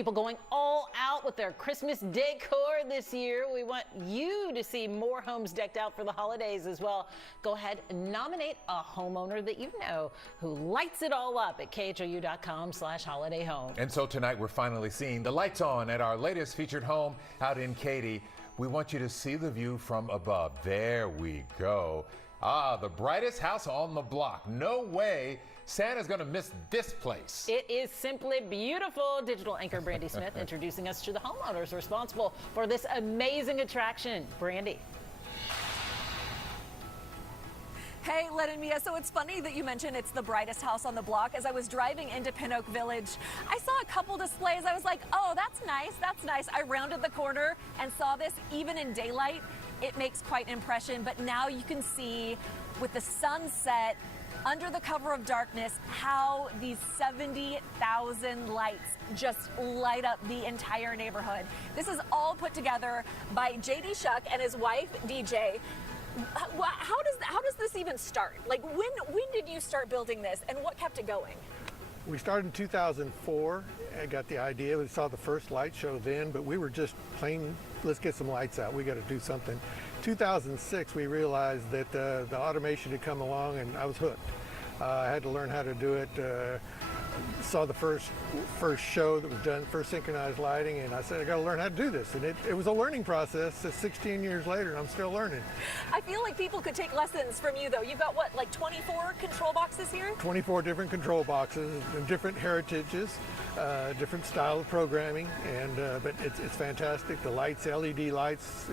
People going all out with their Christmas decor this year. We want you to see more homes decked out for the holidays as well. Go ahead and nominate a homeowner that you know who lights it all up at KHOU.com/holidayhome. And so tonight we're finally seeing the lights on at our latest featured home out in Katy. We want you to see the view from above. There we go. Ah, the brightest house on the block. No way Santa's going to miss this place. It is simply beautiful. Digital anchor Brandi Smith introducing us to the homeowners responsible for this amazing attraction. Brandi. Hey, Len and Mia, so it's funny that you mentioned it's the brightest house on the block. As I was driving into Pin Oak Village, I saw a couple displays. I was like, oh, that's nice, that's nice. I rounded the corner and saw this even in daylight. It makes quite an impression, but now you can see with the sunset under the cover of darkness how these 70,000 lights just light up the entire neighborhood. This is all put together by J.D. Shuck and his wife, DJ. How does this even start? Like, when did you start building this, and what kept it going? We started in 2004. I got the idea. We saw the first light show then, but we were just plain, let's get some lights out. We got to do something. 2006, we realized that the automation had come along, and I was hooked. I had to learn how to do it. Saw the first show that was done, first synchronized lighting, and I said, I got to learn how to do this. And it was a learning process. It's 16 years later, and I'm still learning. I feel like people could take lessons from you, though. You've got, what, like 24 control boxes here? 24 different control boxes, different heritages, different style of programming, and but it's fantastic. The lights, LED lights,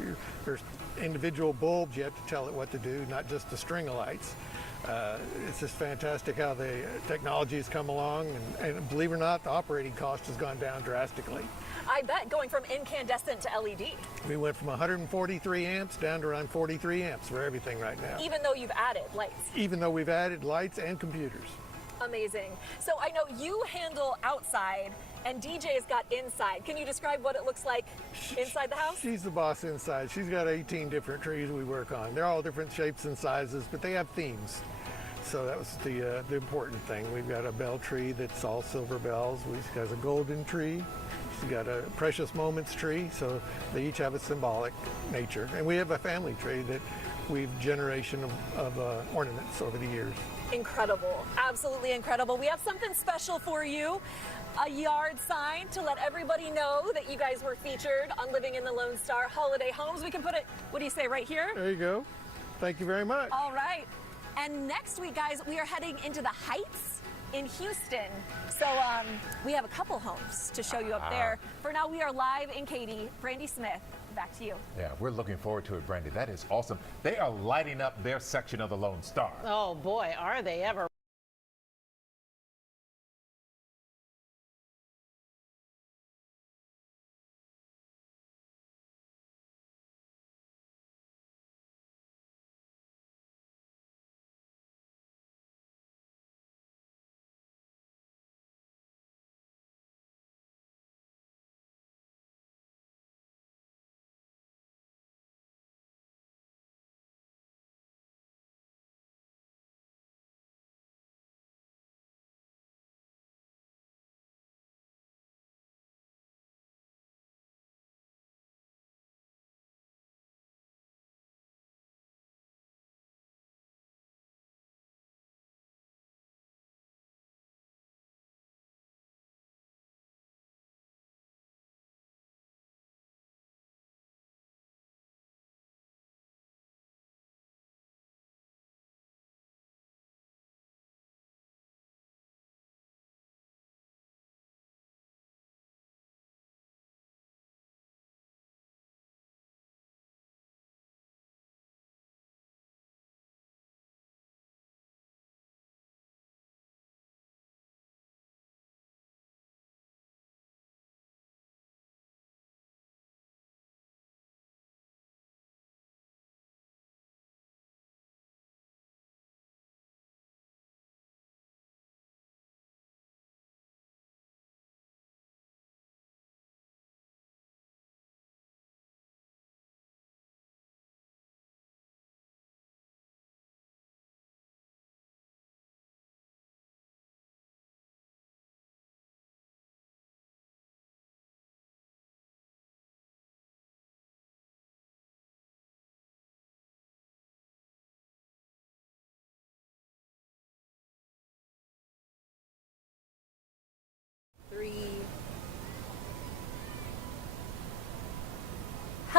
there's individual bulbs. You have to tell it what to do, not just a string of lights. It's just fantastic how the technology has come along, and believe it or not, the operating cost has gone down drastically. I bet, going from incandescent to LED. We went from 143 amps down to around 43 amps for everything right now. Even though you've added lights? Even though we've added lights and computers. Amazing. So I know you handle outside and DJ's got inside. Can you describe what it looks like inside the house? She's the boss inside. She's got 18 different trees we work on. They're all different shapes and sizes, but they have themes. So that was the important thing. We've got a bell tree that's all silver bells. We've got a golden tree. She's got a precious moments tree. So they each have a symbolic nature. And we have a family tree that we've generation of ornaments over the years. Incredible, absolutely incredible. We have something special for you, a yard sign to let everybody know that you guys were featured on Living in the Lone Star Holiday Homes. We can put it, what do you say, right here? There you go. Thank you very much. All right. And next week, guys, we are heading into the Heights in Houston. So we have a couple homes to show you up there. For now, we are live in Katy. Brandi Smith, back to you. Yeah, we're looking forward to it, Brandi. That is awesome. They are lighting up their section of the Lone Star. Oh boy, are they ever.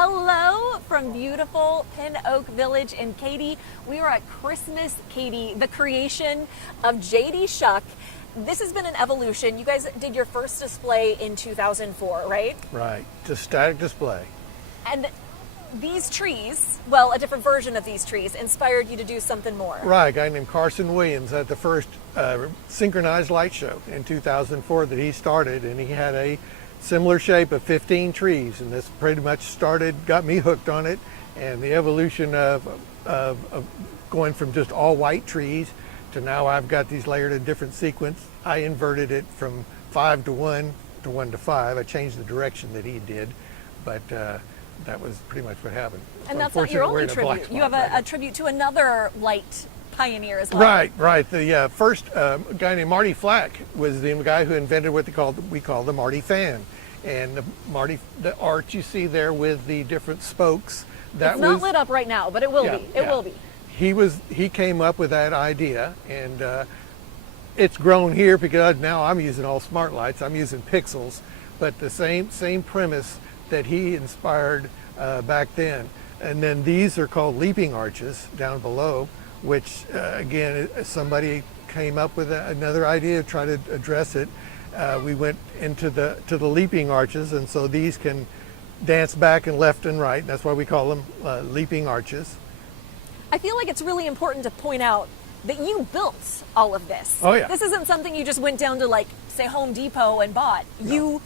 Hello from beautiful Pin Oak Village in Katy. We are at Christmas Katy, the creation of J.D. Shuck. This has been an evolution. You guys did your first display in 2004, right? Right, just static display. And these trees, well, a different version of these trees, inspired you to do something more. Right, a guy named Carson Williams had the first synchronized light show in 2004 that he started, and he had a similar shape of 15 trees, and this pretty much got me hooked on it, and the evolution of going from just all white trees to now I've got these layered in different sequence. I inverted it from 5 to 1 to 1 to 5. I changed the direction that he did, but that was pretty much what happened. And that's not your only tribute. You have a tribute to another light pioneer as well. Right. The first guy named Marty Flack was the guy who invented what we call the Marty fan. And the arch you see there with the different spokes. It's not lit up right now, but it will be. It will be. He came up with that idea, and it's grown here because now I'm using all smart lights. I'm using pixels, but the same premise that he inspired back then. And then these are called leaping arches down below, which again, somebody came up with another idea to try to address it. We went into the leaping arches, and so these can dance back and left and right. That's why we call them leaping arches. I feel like it's really important to point out that you built all of this. Oh yeah. This isn't something you just went down to, like, say, Home Depot and bought. No.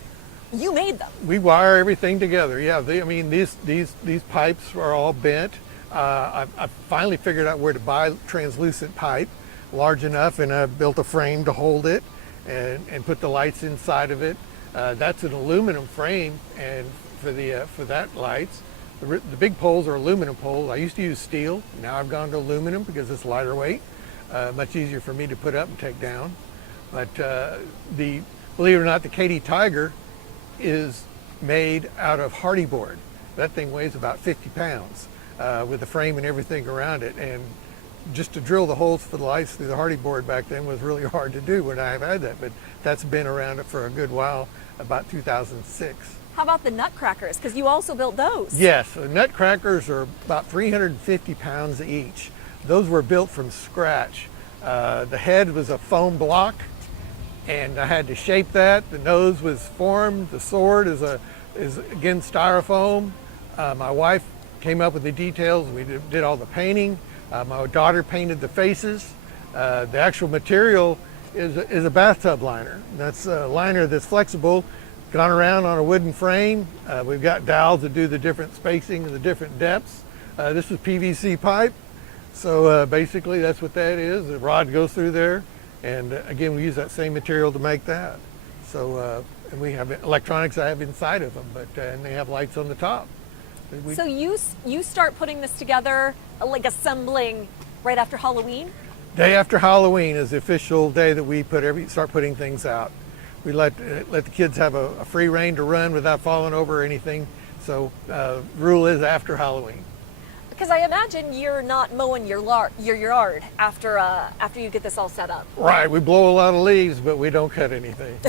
You made them. We wire everything together. Yeah, these pipes are all bent. I finally figured out where to buy translucent pipe, large enough, and I built a frame to hold it, and put the lights inside of it. That's an aluminum frame, and for that lights. The big poles are aluminum poles. I used to use steel. Now I've gone to aluminum because it's lighter weight, much easier for me to put up and take down. But believe it or not, the Katy Tiger is made out of hardy board. That thing weighs about 50 pounds with the frame and everything around it. And just to drill the holes for the lights through the hardy board back then was really hard to do when I had that. But that's been around for a good while, about 2006. How about the nutcrackers? Because you also built those. Yes, the nutcrackers are about 350 pounds each. Those were built from scratch. The head was a foam block, and I had to shape that. The nose was formed. The sword is again styrofoam. My wife came up with the details. We did all the painting. My daughter painted the faces. The actual material is a bathtub liner. That's a liner that's flexible, gone around on a wooden frame. We've got dowels that do the different spacing and the different depths. This is PVC pipe. So basically that's what that is. The rod goes through there. And again, we use that same material to make that. So, and we have electronics I have inside of them, and they have lights on the top. So you start putting this together, like assembling, right after Halloween? Day after Halloween is the official day that we start putting things out. We let the kids have a free rein to run without falling over or anything. So rule is after Halloween. Because I imagine you're not mowing your yard after you get this all set up. Right, we blow a lot of leaves, but we don't cut anything.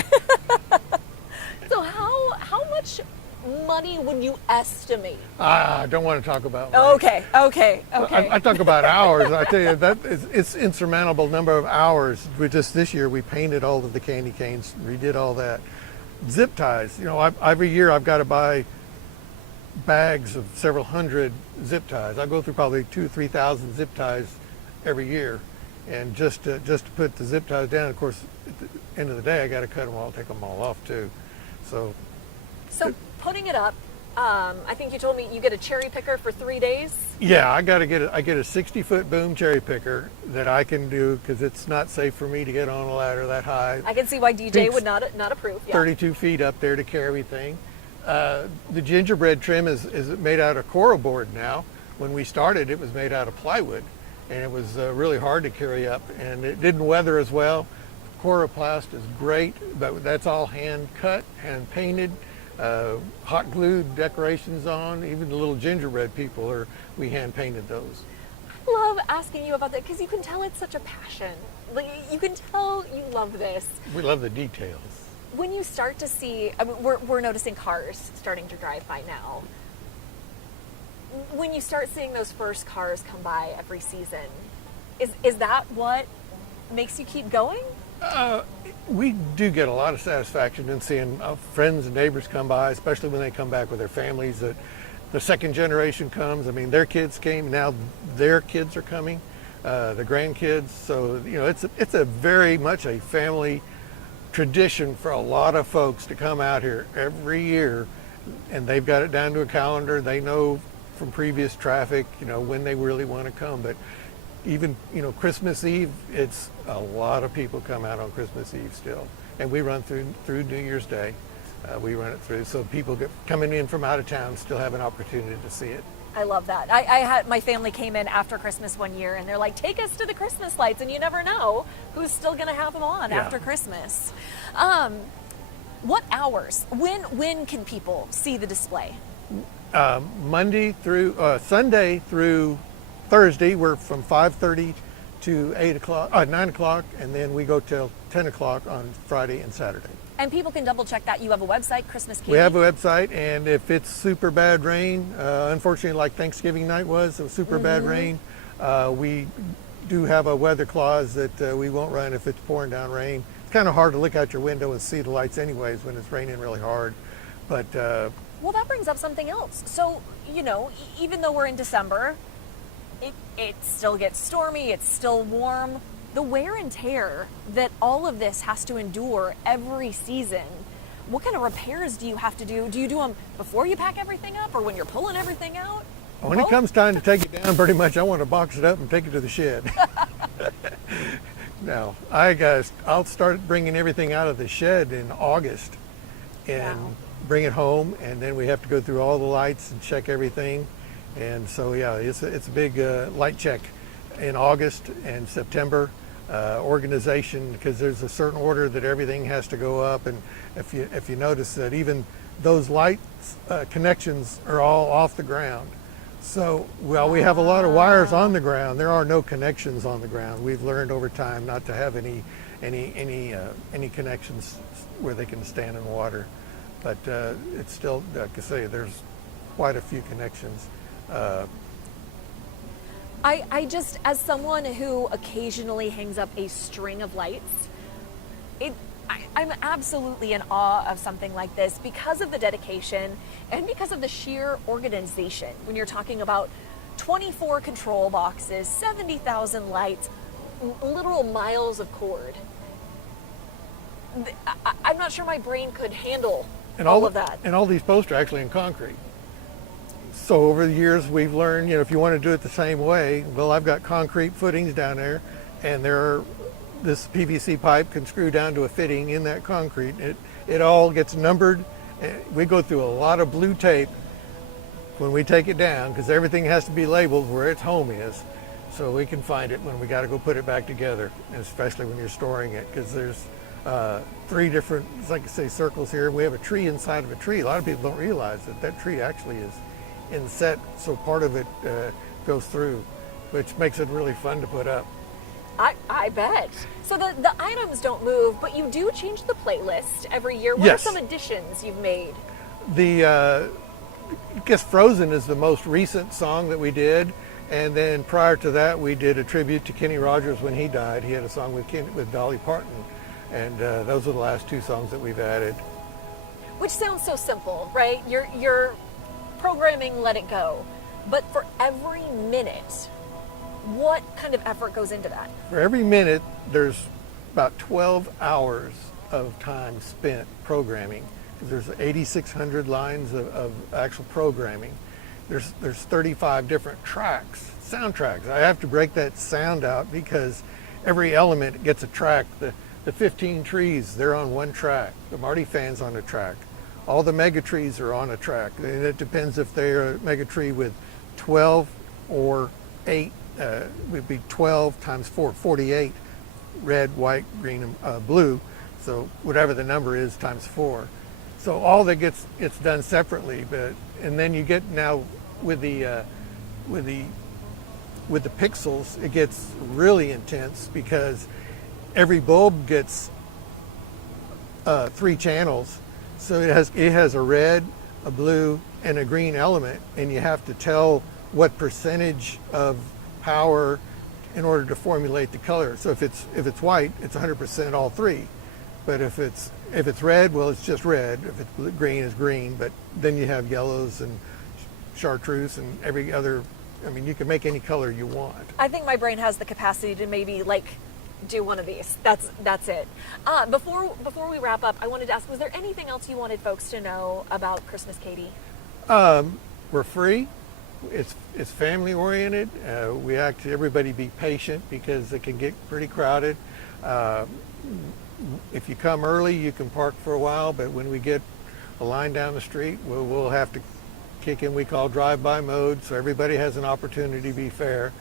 So how much money would you estimate? I don't want to talk about money. Okay. I talk about hours. I tell you, it's insurmountable number of hours. This year we painted all of the candy canes, redid all that. Zip ties, every year I've got to buy bags of several hundred zip ties. I go through probably 2,000 or 3,000 zip ties every year, and just to put the zip ties down. Of course, at the end of the day, I got to cut them all, take them all off too. So putting it up, I think you told me you get a cherry picker for 3 days. Yeah, I get a 60-foot boom cherry picker that I can do because it's not safe for me to get on a ladder that high. I can see why DJ would not approve. Yeah. 32 feet up there to carry everything. The gingerbread trim is made out of coral board now. When we started, it was made out of plywood, and it was really hard to carry up, and it didn't weather as well. Coroplast is great, but that's all hand cut, hand painted, hot glued decorations on. Even the little gingerbread people we hand painted those. I love asking you about that because you can tell it's such a passion. Like, you can tell you love this. We love the details. When you start to see, we're noticing cars starting to drive by now. when you start seeing those first cars come by every season, is that what makes you keep going? We do get a lot of satisfaction in seeing friends and neighbors come by, especially when they come back with their families. That the second generation comes. I mean, their kids came, now their kids are coming, the grandkids. So it's a very much a family tradition for a lot of folks to come out here every year, and they've got it down to a calendar. They know from previous traffic, when they really want to come. But even Christmas Eve, it's a lot of people come out on Christmas Eve still, and we run through New Year's Day. We run it through, so people coming in from out of town still have an opportunity to see it. I love that. I had my family came in after Christmas one year, and they're like, "Take us to the Christmas lights," and you never know who's still going to have them on after Christmas. What hours? When can people see the display? Monday through Sunday through Thursday, we're from 5:30 to 9 o'clock, and then we go till 10 o'clock on Friday and Saturday. And people can double check that. You have a website, Christmas Katy. We have a website, and if it's super bad rain, unfortunately like Thanksgiving night was, it was super bad rain, we do have a weather clause that we won't run if it's pouring down rain. It's kind of hard to look out your window and see the lights anyways when it's raining really hard. But well, that brings up something else. So, even though we're in December, it still gets stormy, it's still warm. The wear and tear that all of this has to endure every season, what kind of repairs do you have to do? Do you do them before you pack everything up, or when you're pulling everything out? When it comes time to take it down, pretty much I want to box it up and take it to the shed. No, I'll start bringing everything out of the shed in August and bring it home, and then we have to go through all the lights and check everything. And so it's a big light check in August and September. Organization, because there's a certain order that everything has to go up, and if you notice that even those lights connections are all off the ground. So while we have a lot of wires on the ground, there are no connections on the ground. We've learned over time not to have any connections where they can stand in water, but it's still, like I say, there's quite a few connections. I just, as someone who occasionally hangs up a string of lights, I'm absolutely in awe of something like this because of the dedication and because of the sheer organization. When you're talking about 24 control boxes, 70,000 lights, literal miles of cord. I'm not sure my brain could handle all of that. And all these posts are actually in concrete. So over the years, we've learned, if you want to do it the same way, well, I've got concrete footings down there, and this PVC pipe can screw down to a fitting in that concrete. It all gets numbered. We go through a lot of blue tape when we take it down, because everything has to be labeled where its home is, so we can find it when we got to go put it back together, especially when you're storing it, because there's 3 different, like I say, circles here. We have a tree inside of a tree. A lot of people don't realize that tree actually is inset, so part of it goes through, which makes it really fun to put up. I bet. So the items don't move, but you do change the playlist every year. What are some additions you've made? I guess Frozen is the most recent song that we did, and then prior to that we did a tribute to Kenny Rogers when he died. He had a song with Dolly Parton, and those are the last 2 songs that we've added. Which sounds so simple, right? You're programming Let It Go, but for every minute, what kind of effort goes into that? For every minute, there's about 12 hours of time spent programming. There's 8,600 lines of actual programming. There's 35 different tracks, soundtracks. I have to break that sound out because every element gets a track. The 15 trees, they're on one track. The Marty Fan's on a track. All the mega trees are on a track. And it depends if they're a mega tree with 12 or 8. Would be 12 times 4, 48, red, white, green, and blue. So whatever the number is times 4. So all that gets done separately. And then you get now with the pixels, it gets really intense because every bulb gets 3 channels. So it has a red, a blue, and a green element, and you have to tell what percentage of power in order to formulate the color. So if it's white, it's 100% all three. But if it's red, well, it's just red. If it's green, it's green. But then you have yellows and chartreuse and every other. I mean, you can make any color you want. I think my brain has the capacity to maybe like do one of these. That's it. Before we wrap up, I wanted to ask: was there anything else you wanted folks to know about Christmas Katy? We're free. It's family oriented. We ask everybody be patient because it can get pretty crowded. If you come early, you can park for a while, but when we get a line down the street, we'll have to kick in we call drive-by mode, so everybody has an opportunity to be fair,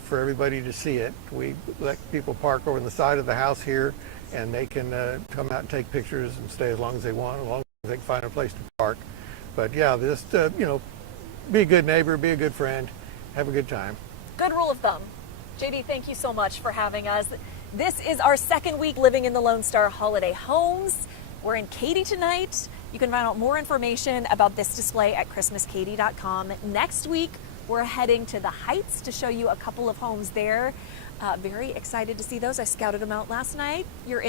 for everybody to see it. We let people park over on the side of the house here, and they can come out and take pictures and stay as long as they want, as long as they can find a place to park. But yeah, just be a good neighbor, be a good friend, have a good time. Good rule of thumb. JD, thank you so much for having us. This is our second week living in the Lone Star Holiday Homes. We're in Katy tonight. You can find out more information about this display at christmaskaty.com. Next week, we're heading to the Heights to show you a couple of homes there. Very excited to see those. I scouted them out last night. You're in